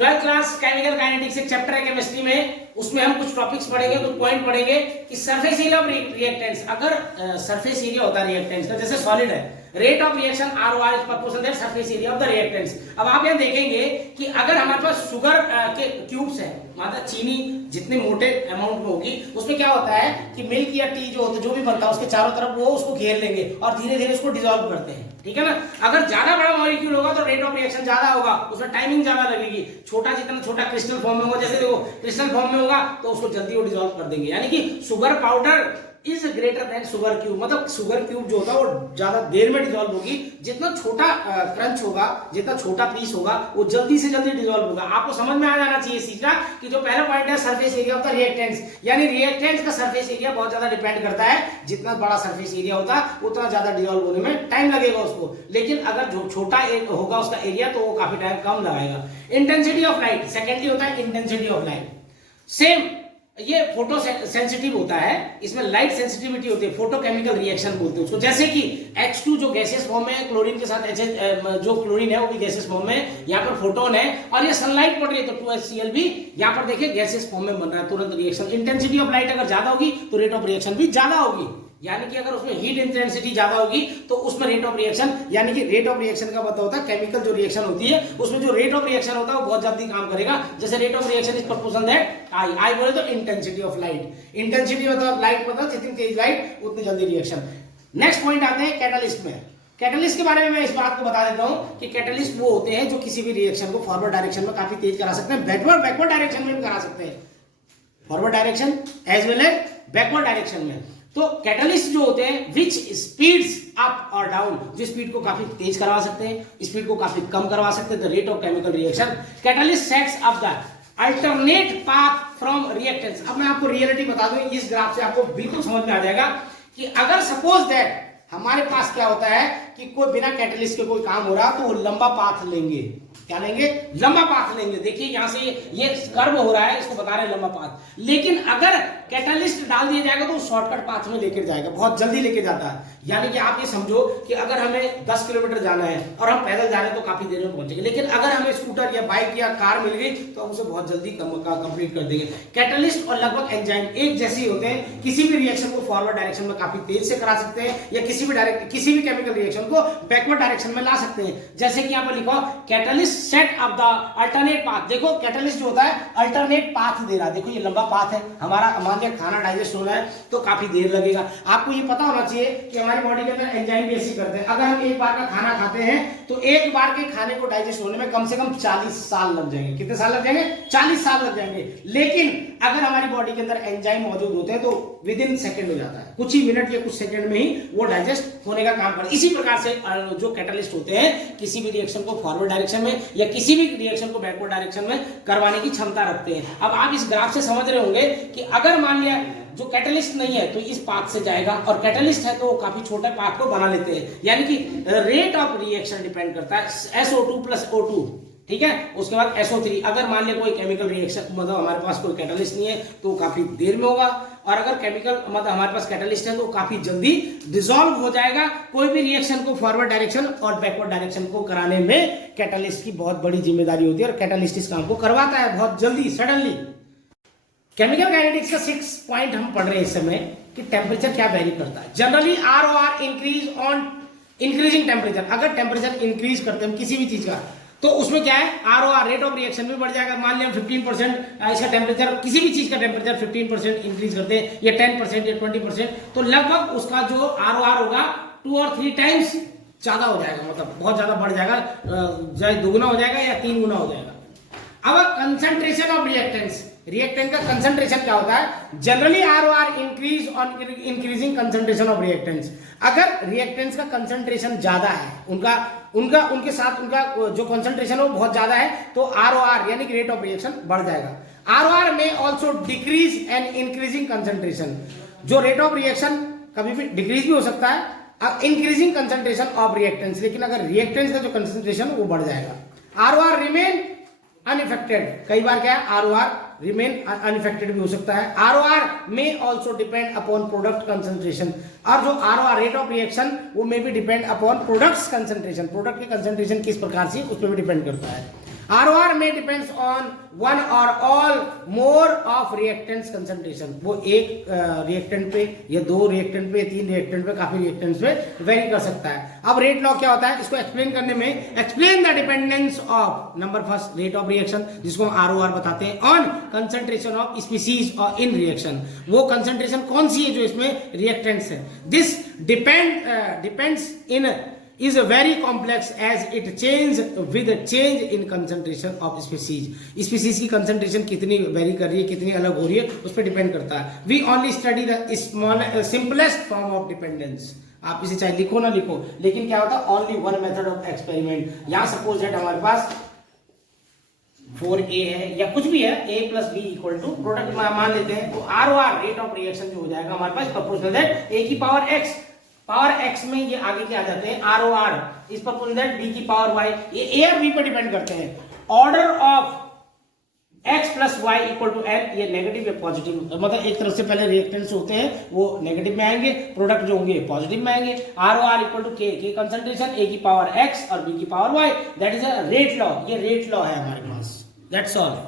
12th class chemical kinetics एक chapter है chemistry में, उसमें हम कुछ टॉपिक्स पढ़ेंगे, कुछ पॉइंट पढ़ेंगे कि सरफेस एरिया ऑफ रिएक्टेंट्स, अगर सरफेस एरिया होता है रिएक्टेंट्स का, जैसे सॉलिड है, rate of reaction ROR is proportional that surface area of the reactants. अब आप यहां देखेंगे कि अगर हमारे पास शुगर के क्यूब्स है, मतलब चीनी जितने मोटे अमाउंट में होगी, उसमें क्या होता है कि मिल्क या टी जो होता है, जो भी बनता है उसके चारों तरफ वो उसको घेर लेंगे और धीरे धीरे उसको डिसॉल्व करते हैं, ठीक है ना। अगर ज्यादा बड़ा मॉलिक्यूल होगा तो रेट ऑफ रिएक्शन ज्यादा होगा, उसमें टाइमिंग ज्यादा लगेगी। छोटा जितना छोटा क्रिस्टल फॉर्म में होगा, जैसे देखो क्रिस्टल फॉर्म में होगा तो उसको जल्दी वो डिसॉल्व कर देंगे, यानी कि sugar powder is greater than sugar cube, मतलब शुगर क्यूब जो होता है वो ज्यादा देर में डिसॉल्व होगी। जितना छोटा क्रंच होगा, जितना छोटा पीस होगा, वो जल्दी से जल्दी डिसॉल्व होगा। आपको समझ में आ जाना चाहिए इस चीज का कि जो पहला पॉइंट है surface area of the reactants, यानी रिएक्टेंट्स का सरफेस एरिया बहुत ज्यादा डिपेंड करता है। जितना बड़ा सरफेस एरिया होता है उतना ज्यादा डिसॉल्व होने में टाइम लगेगा उसको, लेकिन अगर जो छोटा होगा उसका एरिया तो वो काफी टाइम कम लगाएगा। इंटेंसिटी ऑफ लाइट सेकेंडली होता है, इंटेंसिटी ऑफ लाइट सेम, ये फोटो सेंसिटिव होता है, इसमें लाइट सेंसिटिविटी होती है, फोटोकेमिकल रिएक्शन बोलते हैं उसको। जैसे कि H2 जो गैसेस फॉर्म में है, क्लोरीन के साथ जो क्लोरीन है वो भी गैसेस फॉर्म में, यहाँ पर फोटोन है और ये सनलाइट पड़ रही है तो 2HCl भी यहाँ पर देखिए गैसेस फॉर्म में बन रहा है, तुरंत रिएक्शन। इंटेंसिटी ऑफ लाइट अगर ज्यादा होगी तो रेट ऑफ रिएक्शन भी ज्यादा होगी, यानी कि अगर उसमें हीट इंटेंसिटी ज्यादा होगी तो उसमें रेट ऑफ रिएक्शन, यानी कि रेट ऑफ रिएक्शन का मतलब होता है केमिकल जो रिएक्शन होती है उसमें जो रेट ऑफ रिएक्शन होता है वो बहुत जल्दी काम करेगा। जैसे rate of reaction is proportional that I बोले तो इंटेंसिटी ऑफ लाइट, इंटेंसिटी मतलब लाइट मतलब जितनी तेज लाइट उतनी जल्दी रिएक्शन। नेक्स्ट पॉइंट आते हैं कैटलिस्ट में। कैटलिस्ट के बारे में मैं इस बात को बता देता हूं कि कैटलिस्ट वो होते हैं जो किसी भी रिएक्शन को फॉरवर्ड डायरेक्शन में काफी तेज करा सकते हैं, बैकवर्ड डायरेक्शन में भी करा सकते हैं, forward direction as well as backward direction में। तो कैटलिस्ट जो होते हैं विच स्पीड्स अप और डाउन, जो स्पीड को काफी तेज करवा सकते हैं, स्पीड को काफी कम करवा सकते हैं, the rate of chemical reaction. Catalyst sets up the alternate path from reactants. अब मैं आपको रियलिटी बता दूं, इस ग्राफ से आपको बिल्कुल समझ में आ जाएगा कि अगर सपोज दैट हमारे पास क्या होता है कि कोई बिना कैटलिस्ट के कोई काम हो रहा तो वो लंबा पाथ लेंगे, क्या लेंगे, लंबा पाथ लेंगे। देखिए यहां से ये कर्व हो रहा है, इसको बता रहे हैं लंबा पाथ। लेकिन अगर कैटलिस्ट डाल दिया जाएगा तो शॉर्टकट पाथ में लेकर जाएगा, बहुत जल्दी लेके जाता है। यानी कि आप ये समझो कि अगर हमें 10 किलोमीटर जाना है और हम पैदल जा रहे हैं तो काफी देर में पहुंचेंगे, लेकिन अगर हमें स्कूटर या बाइक या कार मिल गई तो हम उसे बहुत जल्दी कंप्लीट कर देंगे। कैटलिस्ट और लगभग एंजाइम एक जैसे ही होते हैं, किसी भी रिएक्शन को फॉरवर्ड डायरेक्शन में काफी तेज से करा सकते हैं या किसी भी केमिकल रिएक्शन को बैकवर्ड डायरेक्शन में ला सकते हैं। जैसे कि यहाँ पर लिखो catalyst set up the alternate path. देखो कैटलिस्ट जो होता है अल्टरनेट पाथ दे रहा है, देखो ये लंबा पाथ है हमारा, मान लिया खाना डाइजेस्ट होना है तो काफी देर लगेगा। आपको ये पता होना चाहिए कि हमारी बॉडी के अंदर एंजाइम भी ऐसी करते हैं, अगर हम एक बार का खाना खाते हैं तो एक बार के खाने को डाइजेस्ट होने में कम से कम 40 साल लग जाएंगे। कितने साल लग जाएंगे? 40 साल लग जाएंगे। लेकिन अगर हमारी बॉडी के अंदर एंजाइम मौजूद होते हैं तो विद इन सेकंड हो जाता है, कुछ ही मिनट या कुछ सेकंड में ही वो डाइजेस्ट होने का काम करता है। इसी प्रकार से जो कैटलिस्ट होते हैं किसी भी रिएक्शन को फॉरवर्ड डायरेक्शन में या किसी भी रिएक्शन को बैकवर्ड डायरेक्शन में करवाने की क्षमता रखते हैं। अब आप इस ग्राफ से समझ रहे होंगे कि अगर मान लिया जो कैटलिस्ट नहीं है तो इस पाथ से जाएगा और कैटलिस्ट है तो वो काफी छोटे पाथ को बना लेते हैं, यानी कि रेट ऑफ रिएक्शन डिपेंड करता है SO2 प्लस O2, ठीक है। उसके बाद SO3, अगर मान लिया कोई केमिकल रिएक्शन मतलब हमारे पास कोई कैटलिस्ट नहीं है तो काफी देर में होगा, और अगर केमिकल मतलब हमारे पास कैटलिस्ट है तो काफी जल्दी डिसॉल्व हो जाएगा। कोई भी रिएक्शन को फॉरवर्ड डायरेक्शन और बैकवर्ड डायरेक्शन को कराने में कैटलिस्ट की बहुत बड़ी जिम्मेदारी होती है और कैटलिस्ट इस काम को करवाता है बहुत जल्दी सडनली। केमिकल काइनेटिक्स का 6 पॉइंट हम पढ़ रहे हैं इस समय कि टेम्परेचर क्या वेरी करता है। Generally ROR increase on increasing temperature. अगर टेम्परेचर इंक्रीज करते हैं किसी भी चीज का तो उसमें क्या है, ROR रेट ऑफ रिएक्शन भी बढ़ जाएगा। मान लिया 15% इसका टेम्परेचर, किसी भी चीज का टेम्परेचर 15% इंक्रीज करते हैं या 10% या 20%, तो लगभग उसका जो ROR होगा 2 और 3 टाइम्स ज्यादा हो जाएगा, मतलब बहुत ज्यादा बढ़ जाएगा, चाहे 2 गुना हो जाएगा या 3 गुना हो जाएगा। अब कंसंट्रेशन ऑफ रिएक्टेंट्स, रिएक्टेंट का कंसंट्रेशन क्या होता है? Generally ROR increase on increasing concentration of reactants. अगर रिएक्टेंट्स का कंसंट्रेशन ज्यादा है, उनके साथ उनका जो कंसंट्रेशन है वो बहुत ज्यादा है तो ROR यानी कि रेट ऑफ रिएक्शन बढ़ जाएगा। ROR में also decrease and increasing concentration, जो रेट ऑफ रिएक्शन कभी भी डिक्रीज भी हो सकता है, इंक्रीजिंग कंसंट्रेशन ऑफ रिएक्टेंट्स, लेकिन अगर रिएक्टेंट्स का जो कंसंट्रेशन वो बढ़ जाएगा। ROR रिमेन अनइफेक्टेड, कई बार क्या है ROR रिमेन अनइफेक्टेड भी हो सकता है। ROR में also depend upon product concentration, और जो ROR रेट ऑफ रिएक्शन वो में भी depend upon products concentration, product के कंसंट्रेशन किस प्रकार से उस पर भी डिपेंड करता है। ROR में डिपेंड्स ऑन वन और all more of reactants concentration. वो एक रिएक्टेंट पे या दो रिएक्टेंट पे, तीन रिएक्टेंट पे, काफी रिएक्टेंट्स पे वेरी कर सकता है। अब रेट लॉ क्या होता है, इसको एक्सप्लेन करने में, explain the dependence of number first rate of reaction, जिसको हम ROR बताते हैं, ऑन कंसंट्रेशन ऑफ स्पीसीज और इन रिएक्शन। वो कंसंट्रेशन कौन सी है जो इसमें रिएक्टेंट्स है। This depends in is very complex as it change with change in concentration of species। Species की कंसंट्रेशन कितनी वेरी कर रही है, कितनी अलग हो रही है, उस पर डिपेंड करता है। We only study the small simplest form of dependence. आप इसे चाहे लिखो ना लिखो, लेकिन क्या होता है, only one method of experiment. यहां सपोज दैट हमारे पास 4a है या कुछ भी है, a plus B equal to product मान लेते हैं, तो ROR रेट ऑफ रिएक्शन जो हो जाएगा हमारे पास प्रोपोर्शनल दैट a की पावर x, पावर x में ये आगे क्या आ जाते हैं, ROR इस प्रोपोर्शनल दैट b की पावर y। ये a और b पर डिपेंड करते हैं। Order of x plus y equal to n, ये नेगेटिव या पॉजिटिव, मतलब एक तरफ से पहले रिएक्टेंट्स होते हैं वो नेगेटिव में आएंगे, प्रोडक्ट जो होंगे पॉजिटिव में आएंगे। ROR equal to k concentration, a की पावर x और b की power y, that is a rate law. ये रेट लॉ है हमारे पास, दैट्स ऑल।